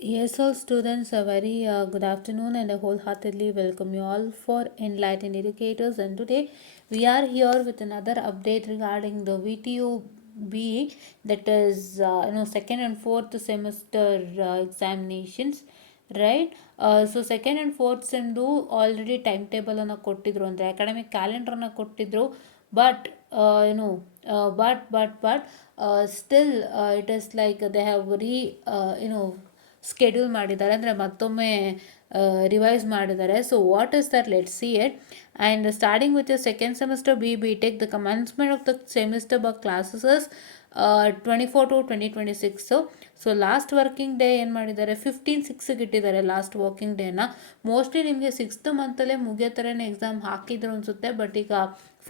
Yes, all students, a very good afternoon, and I wholeheartedly welcome you all for Enlightened Educators. And today we are here with another update regarding the VTUB, that is, second and fourth semester examinations, right? So second and fourth semದು already time ಟೇಬಲನ್ನು ಕೊಟ್ಟಿದ್ರು, ಅಂದರೆ academic ಕ್ಯಾಲೆಂಡ್ರನ್ನು ಕೊಟ್ಟಿದ್ರು. But but still it is like they have schedule ಮಾಡಿದ್ದಾರೆ, ಅಂದರೆ ಮತ್ತೊಮ್ಮೆ revise ಮಾಡಿದ್ದಾರೆ. So what is that, let see it. And starting with the second semester B tech, the commencement of the semester ಬ classes 24 to 2026. So last working day ಏನು ಮಾಡಿದ್ದಾರೆ, 15/6 ಇಟ್ಟಿದ್ದಾರೆ last working ಡೇನ. Mostly ನಿಮಗೆ 6th ಮಂತಲ್ಲೇ ಮುಗಿಯೋ ಥರನೇ exam ಹಾಕಿದ್ರು ಅನಿಸುತ್ತೆ, but ಈಗ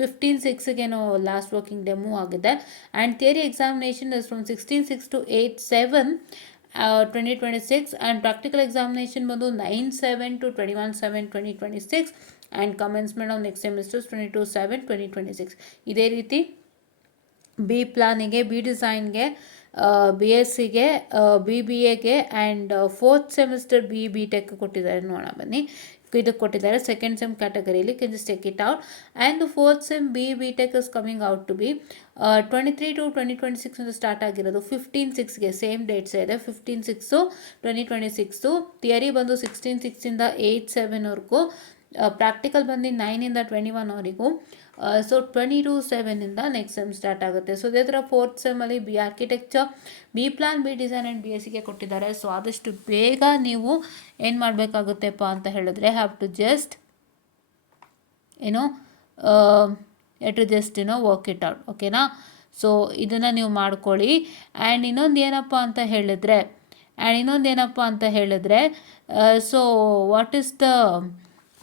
15/6ಗೇನೋ last working day move ಆಗಿದೆ. And theory examination is from 16/6 to 8/7 2026, and practical examination ಬಂದು 9/7 to 21/7 2026, and commencement of next semesters 22/7 2026. ಇದೇ ರೀತಿ ಬಿ ಪ್ಲಾನಿಗೆ, ಬಿ ಡಿಸೈನ್ಗೆ, ಬಿ ಎಸ್ ಸಿಗೆ, ಬಿ ಬಿ ಎಗೆ and fourth semester B tech ಕೊಟ್ಟಿದ್ದಾರೆ. ನೋಡೋಣ ಬನ್ನಿ, ಇದಕ್ಕೆ ಕೊಟ್ಟಿದ್ದಾರೆ ಸೆಕೆಂಡ್ ಸೆಮ್ ಕ್ಯಾಟಗರಿಲಿ. Can just take it out. And fourth sem B tech is coming out to be 23 to 2026 ಅಂತ ಸ್ಟಾರ್ಟ್ ಆಗಿರೋದು. 15/6ಗೆ ಸೇಮ್ ಡೇಟ್ಸ್ ಇದೆ, 15/6 2026. ಥಿಯರಿ ಬಂದು 16/6ಇಂದ 8/7ವರೆಗೂ, ಪ್ರಾಕ್ಟಿಕಲ್ ಬಂದು 9ಇಂದ 21ವರೆಗೂ. ಸೊ 22/7ಇಂದ ನೆಕ್ಸ್ಟ್ ಸೆಮ್ ಸ್ಟಾರ್ಟ್ ಆಗುತ್ತೆ. ಸೊ ಇದೇ ಥರ ಫೋರ್ತ್ ಸೆಮ್ಮಲ್ಲಿ B architecture, B plan, B design and B S ಸಿಗೆ ಕೊಟ್ಟಿದ್ದಾರೆ. ಸೊ ಆದಷ್ಟು ಬೇಗ ನೀವು ಏನು ಮಾಡಬೇಕಾಗುತ್ತೆಪ್ಪ ಅಂತ ಹೇಳಿದ್ರೆ, have to just work it out, ಓಕೆನಾ. ಸೊ ಇದನ್ನು ನೀವು ಮಾಡ್ಕೊಳ್ಳಿ. ಆ್ಯಂಡ್ ಇನ್ನೊಂದು ಏನಪ್ಪ ಅಂತ ಹೇಳಿದ್ರೆ so what is the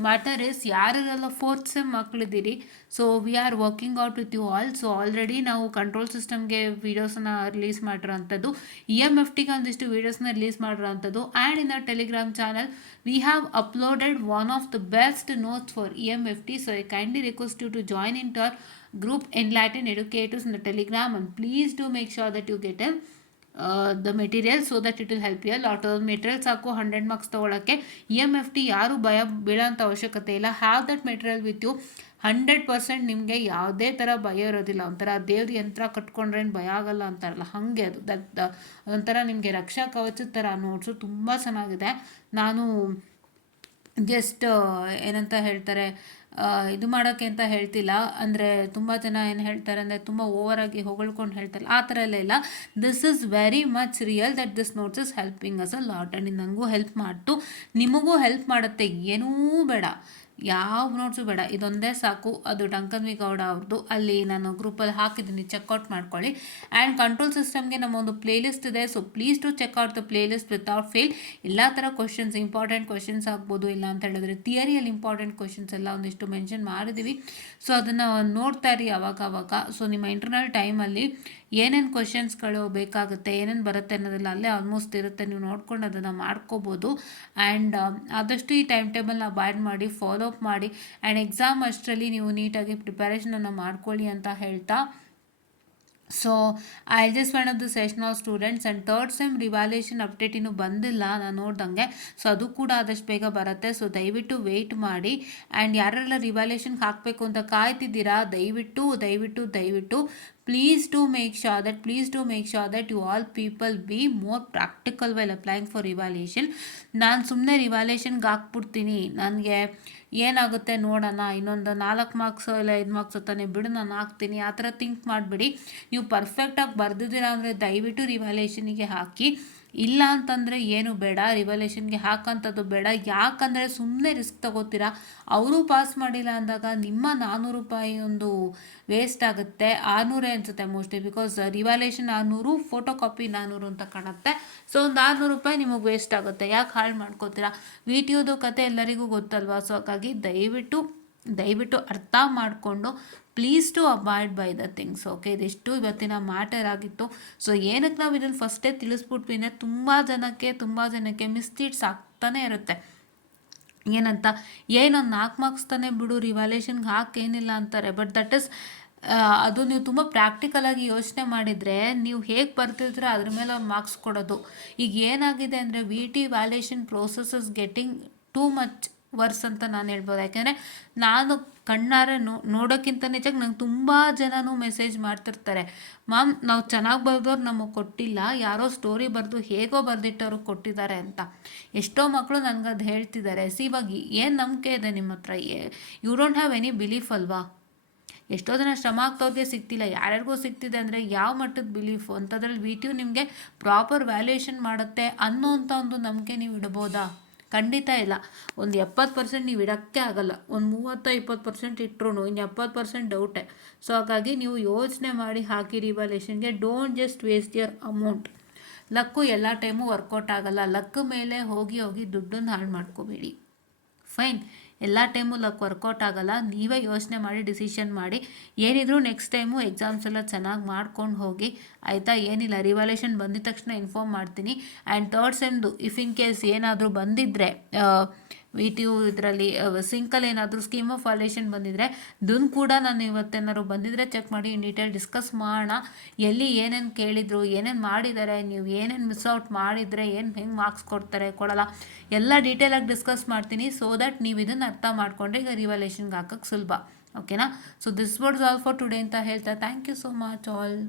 matter is, ಯಾರೆಲ್ಲ ಫೋರ್ತ್ ಸೆಮ್ ಮಕ್ಕಳಿದ್ದೀರಿ, so we are working out with you all. So already ನಾವು ಕಂಟ್ರೋಲ್ ಸಿಸ್ಟಮ್ಗೆ ವೀಡಿಯೋಸನ್ನು ರಿಲೀಸ್ ಮಾಡಿರೋಂಥದ್ದು, EMFTಗೆ ಒಂದಿಷ್ಟು ವೀಡಿಯೋಸ್ನ ರಿಲೀಸ್ ಮಾಡಿರೋಂಥದ್ದು. And in a Telegram channel we have uploaded one of the best notes for EMFT. So I kindly request you to join into our group Enlightened Educators in the Telegram, and please do make sure that you get the material so that it will help you a lot. Material ಸಾಕು 100 marks ತೊಗೊಳಕ್ಕೆ. EMFT ಯಾರು ಭಯ ಬೀಳೋಂಥ ಅವಶ್ಯಕತೆ ಇಲ್ಲ. Have that material with you. 100% ನಿಮಗೆ ಯಾವುದೇ ಥರ ಭಯ ಇರೋದಿಲ್ಲ. ಒಂಥರ ದೇವ್ರ ಯಂತ್ರ ಕಟ್ಕೊಂಡ್ರೇನು ಭಯ ಆಗಲ್ಲ ಅಂತಾರಲ್ಲ, ಹಾಗೆ ಅದು ಅದೊಂಥರ ನಿಮಗೆ ರಕ್ಷಾ ಕವಚದ ಥರ ನೋಟ್ಸು. ತುಂಬ ಚೆನ್ನಾಗಿದೆ. ನಾನು ಜಸ್ಟ್ ಏನಂತ ಹೇಳ್ತಾರೆ, ಇದು ಮಾಡೋಕ್ಕೆ ಅಂತ ಹೇಳ್ತಿಲ್ಲ, ಅಂದರೆ ತುಂಬ ಜನ ಏನು ಹೇಳ್ತಾರೆ ಅಂದರೆ ತುಂಬ ಓವರಾಗಿ ಹೊಗಳ್ಕೊಂಡು ಹೇಳ್ತಾರೆ, ಆ ಥರ ಎಲ್ಲ ಇಲ್ಲ. This is very much real that this notes is helping us a lot. And ನನಗೂ ಹೆಲ್ಪ್ ಮಾಡ್ತು, ನಿಮಗೂ ಹೆಲ್ಪ್ ಮಾಡುತ್ತೆ. ಏನೂ ಬೇಡ, ಯಾವ ನೋಟ್ಸು ಬೇಡ, ಇದೊಂದೇ ಸಾಕು. ಅದು ಡಂಕನ್ ವಿ ಗೌಡ ಅವ್ರದ್ದು, ಅಲ್ಲಿ ನಾನು ಗ್ರೂಪಲ್ಲಿ ಹಾಕಿದ್ದೀನಿ, ಚೆಕ್ಔಟ್ ಮಾಡ್ಕೊಳ್ಳಿ. ಆ್ಯಂಡ್ ಕಂಟ್ರೋಲ್ ಸಿಸ್ಟಮ್ಗೆ ನಮ್ಮ ಒಂದು ಪ್ಲೇಲಿಸ್ಟ್ ಇದೆ. So please to check out the playlist without fail. ಎಲ್ಲ ಥರ ಕ್ವಶನ್ಸ್, ಇಂಪಾರ್ಟೆಂಟ್ ಕ್ವಶನ್ಸ್ ಆಗ್ಬೋದು, ಇಲ್ಲ ಅಂತ ಹೇಳಿದ್ರೆ ಥಿಯರಿಯಲ್ಲಿ ಇಂಪಾರ್ಟೆಂಟ್ ಕ್ವಶನ್ಸ್ ಎಲ್ಲ ಒಂದಿಷ್ಟು ಮೆನ್ಷನ್ ಮಾಡಿದ್ದೀವಿ. ಸೊ ಅದನ್ನು ನೋಡ್ತಾ ಇರಿ ಅವಾಗ. ಸೊ ನಿಮ್ಮ ಇಂಟರ್ನಲ್ ಟೈಮಲ್ಲಿ ಏನೇನು ಕ್ವಶನ್ಸ್ಗಳು ಬೇಕಾಗುತ್ತೆ, ಏನೇನು ಬರುತ್ತೆ ಅನ್ನೋದೆಲ್ಲ ಅಲ್ಲೇ ಆಲ್ಮೋಸ್ಟ್ ಇರುತ್ತೆ, ನೀವು ನೋಡ್ಕೊಂಡು ಅದನ್ನು ಮಾಡ್ಕೋಬೋದು. ಆ್ಯಂಡ್ ಆದಷ್ಟು ಈ ಟೈಮ್ ಟೇಬಲ್ನ ಅವಾಯ್ಡ್ ಮಾಡಿ, ಫಾಲೋ ಅಪ್ ಮಾಡಿ. ಆ್ಯಂಡ್ ಎಕ್ಸಾಮ್ ಅಷ್ಟರಲ್ಲಿ ನೀವು ನೀಟಾಗಿ ಪ್ರಿಪರೇಷನನ್ನು ಮಾಡ್ಕೊಳ್ಳಿ ಅಂತ ಹೇಳ್ತಾ, so I just one of the sessional students. And third sem revaluation update ಇನ್ನೂ ಬಂದಿಲ್ಲ ನಾನು ನೋಡ್ದಂಗೆ. ಸೊ ಅದು ಕೂಡ ಆದಷ್ಟು ಬೇಗ ಬರುತ್ತೆ. ಸೊ ದಯವಿಟ್ಟು ವೆಯ್ಟ್ ಮಾಡಿ. ಆ್ಯಂಡ್ ಯಾರೆಲ್ಲ ರಿವ್ಯಾಲ್ಯೂಯೇಷನ್ಗೆ ಹಾಕಬೇಕು ಅಂತ ಕಾಯ್ತಿದ್ದೀರಾ, ದಯವಿಟ್ಟು please do make sure that you all people be more practical while applying for evaluation. ನಾನು ಸುಮ್ಮನೆ ರಿವ್ಯಾಲ್ಯೂಯೇಷನ್ಗೆ ಹಾಕ್ಬಿಡ್ತೀನಿ, ನನಗೆ ಏನಾಗುತ್ತೆ ನೋಡೋಣ, ಇನ್ನೊಂದು 4 ಮಾರ್ಕ್ಸು ಇಲ್ಲ 5 ಮಾರ್ಕ್ಸು ತಾನೇ ಬಿಡು ನಾನು ಹಾಕ್ತೀನಿ, ಆ ಥರ ಥಿಂಕ್ ಮಾಡಿಬಿಡಿ. ನೀವು ಪರ್ಫೆಕ್ಟಾಗಿ ಬರೆದಿದ್ದೀರಾ ಅಂದರೆ ದಯವಿಟ್ಟು ರಿವ್ಯಾಲ್ಯೂಯೇಷನಿಗೆ ಹಾಕಿ. ಇಲ್ಲ ಅಂತಂದರೆ ಏನು ಬೇಡ, ರಿವ್ಯಾಲ್ಯೂಯೇಷನ್ಗೆ ಹಾಕೋಂಥದ್ದು ಬೇಡ. ಯಾಕಂದರೆ ಸುಮ್ಮನೆ ರಿಸ್ಕ್ ತಗೋತೀರಾ. ಅವರು ಪಾಸ್ ಮಾಡಿಲ್ಲ ಅಂದಾಗ ನಿಮ್ಮ 400 ರೂಪಾಯಿ ಒಂದು ವೇಸ್ಟ್ ಆಗುತ್ತೆ. 600 ಅನಿಸುತ್ತೆ mostly, because revaluation 600, photo copy 400 ಅಂತ ಕಾಣುತ್ತೆ. ಸೊ ಒಂದು 600 ರೂಪಾಯಿ ನಿಮಗೆ ವೇಸ್ಟ್ ಆಗುತ್ತೆ. ಯಾಕೆ ಹಾಳು ಮಾಡ್ಕೋತೀರಾ? VTUದು ಕತೆ ಎಲ್ಲರಿಗೂ ಗೊತ್ತಲ್ವಾ. ಸೊ ಹಾಗಾಗಿ ದಯವಿಟ್ಟು ಅರ್ಥ ಮಾಡಿಕೊಂಡು please to avoid by the things. Okay, ಇದಿಷ್ಟು ಇವತ್ತಿನ ಮ್ಯಾಟರ್ ಆಗಿತ್ತು. ಸೊ ಏನಕ್ಕೆ ನಾವು ಇದನ್ನು ಫಸ್ಟೇ ತಿಳಿಸ್ಬಿಟ್ವಿ ಅಂದರೆ ತುಂಬ ಜನಕ್ಕೆ ಮಿಸ್ಲೀಡ್ಸ್ ಆಗ್ತಾನೆ ಇರುತ್ತೆ. ಏನಂತ, ಏನೊಂದು 4 ಮಾರ್ಕ್ಸ್ ತಾನೇ ಬಿಡು, ರಿವ್ಯಾಲ್ಯೂಯೇಷನ್ಗೆ ಹಾಕೇನಿಲ್ಲ ಅಂತಾರೆ. ಬಟ್ ದಟ್ ಇಸ್ ಅದು ನೀವು ತುಂಬ ಪ್ರಾಕ್ಟಿಕಲಾಗಿ ಯೋಚನೆ ಮಾಡಿದರೆ ನೀವು ಹೇಗೆ ಬರ್ತಿದ್ರೆ ಅದ್ರ ಮೇಲೆ ಅವ್ರು ಮಾರ್ಕ್ಸ್ ಕೊಡೋದು. ಈಗ ಏನಾಗಿದೆ ಅಂದರೆ V T valuation process is getting too much worse ಅಂತ ನಾನು ಹೇಳ್ಬೋದು. ಯಾಕೆಂದರೆ ನಾನು ಕಣ್ಣಾರೆ ನೋಡೋಕ್ಕಿಂತ ನಿಜಕ್ಕೆ ನಂಗೆ ತುಂಬ ಜನನೂ ಮೆಸೇಜ್ ಮಾಡ್ತಿರ್ತಾರೆ, ಮ್ಯಾಮ್ ನಾವು ಚೆನ್ನಾಗಿ ಬರೆದವ್ರು ನಮಗೆ ಕೊಟ್ಟಿಲ್ಲ, ಯಾರೋ ಸ್ಟೋರಿ ಬರೆದು ಹೇಗೋ ಬರೆದಿಟ್ಟವ್ರು ಕೊಟ್ಟಿದ್ದಾರೆ ಅಂತ. ಎಷ್ಟೋ ಮಕ್ಕಳು ನನಗೆ ಅದು ಹೇಳ್ತಿದ್ದಾರೆ. ಇವಾಗ ಏನು ನಂಬಿಕೆ ಇದೆ ನಿಮ್ಮ ಹತ್ರ? You don't have any belief ಅಲ್ವಾ? ಎಷ್ಟೋ ಜನ ಶ್ರಮ ಆಗ್ತವ್ರಿಗೆ ಸಿಗ್ತಿಲ್ಲ, ಯಾರ್ಯಾರಿಗೂ ಸಿಗ್ತಿದೆ ಅಂದರೆ ಯಾವ ಮಟ್ಟದ ಬಿಲೀಫು ಅಂಥದ್ರಲ್ಲಿ ವಿ ಟಿ ಯು ನಿಮಗೆ ಪ್ರಾಪರ್ ವ್ಯಾಲ್ಯೂಯೇಷನ್ ಮಾಡುತ್ತೆ ಅನ್ನೋಂಥ ಒಂದು ನಂಬಿಕೆ ನೀವು ಇಡ್ಬೋದಾ? ಖಂಡಿತ ಇಲ್ಲ. ಒಂದು 70% ನೀವು ಇಡೋಕ್ಕೆ ಆಗಲ್ಲ. ಒಂದು 30-20% ಇಟ್ಟರು ಇನ್ನು 70% ಡೌಟೇ. ಸೊ ಹಾಗಾಗಿ ನೀವು ಯೋಚನೆ ಮಾಡಿ ಹಾಕಿ ರಿವ್ಯಾಲ್ಯೂಯೇಷನ್ಗೆ. Don't just waste your amount. Luck ಎಲ್ಲ ಟೈಮು ವರ್ಕೌಟ್ ಆಗಲ್ಲ. ಲಕ್ ಮೇಲೆ ಹೋಗಿ ದುಡ್ಡನ್ನು ಹಾಳು ಮಾಡ್ಕೋಬೇಡಿ. ಫೈನ್, ಎಲ್ಲ ಟೈಮು ಲಕ್ ವರ್ಕೌಟ್ ಆಗಲ್ಲ. ನೀವೇ ಯೋಚನೆ ಮಾಡಿ ಡಿಸಿಷನ್ ಮಾಡಿ. ಏನಿದ್ರು ನೆಕ್ಸ್ಟ್ ಟೈಮು ಎಕ್ಸಾಮ್ಸ್ ಎಲ್ಲ ಚೆನ್ನಾಗಿ ಮಾಡ್ಕೊಂಡು ಹೋಗಿ, ಆಯಿತಾ? ಏನಿಲ್ಲ, ರಿವ್ಯಾಲ್ಯೂಯೇಷನ್ ಬಂದಿದ ತಕ್ಷಣ ಇನ್ಫಾರ್ಮ್ ಮಾಡ್ತೀನಿ. ಆ್ಯಂಡ್ ಥರ್ಡ್ ಸೆಮ್ದು ಇಫ್ ಇನ್ ಕೇಸ್ ಏನಾದರೂ ಬಂದಿದ್ದರೆ ವಿ ಟಿ ಯು ಇದರಲ್ಲಿ ಸಿಂಕಲ್ಲಿ ಏನಾದರೂ ಸ್ಕೀಮ್ ಆಫ್ ವ್ಯಾಲ್ಯೂಯೇಷನ್ ಬಂದಿದ್ದರೆ ಅದನ್ನು ಕೂಡ ನಾನು ಇವತ್ತೇನಾದ್ರು ಬಂದಿದ್ದರೆ ಚೆಕ್ ಮಾಡಿ ಇನ್ ಡೀಟೇಲ್ ಡಿಸ್ಕಸ್ ಮಾಡೋಣ. ಎಲ್ಲಿ ಏನೇನು ಕೇಳಿದರು, ಏನೇನು ಮಾಡಿದ್ದಾರೆ, ನೀವು ಏನೇನು ಮಿಸ್ ಔಟ್ ಮಾಡಿದರೆ ಹೆಂಗೆ ಮಾರ್ಕ್ಸ್ ಕೊಡ್ತಾರೆ ಕೊಡಲ್ಲ, ಎಲ್ಲ ಡೀಟೇಲಾಗಿ ಡಿಸ್ಕಸ್ ಮಾಡ್ತೀನಿ. ಸೊ ದಟ್ ನೀವು ಇದನ್ನು ಅರ್ಥ ಮಾಡಿಕೊಂಡ್ರೆ ಈಗ ರಿವ್ಯಾಲ್ಯೂಯೇಷನ್ಗೆ ಹಾಕೋಕ್ಕೆ ಸುಲಭ. ಓಕೆನಾ? So this was all for today ಅಂತ ಹೇಳ್ತಾ thank you so much all.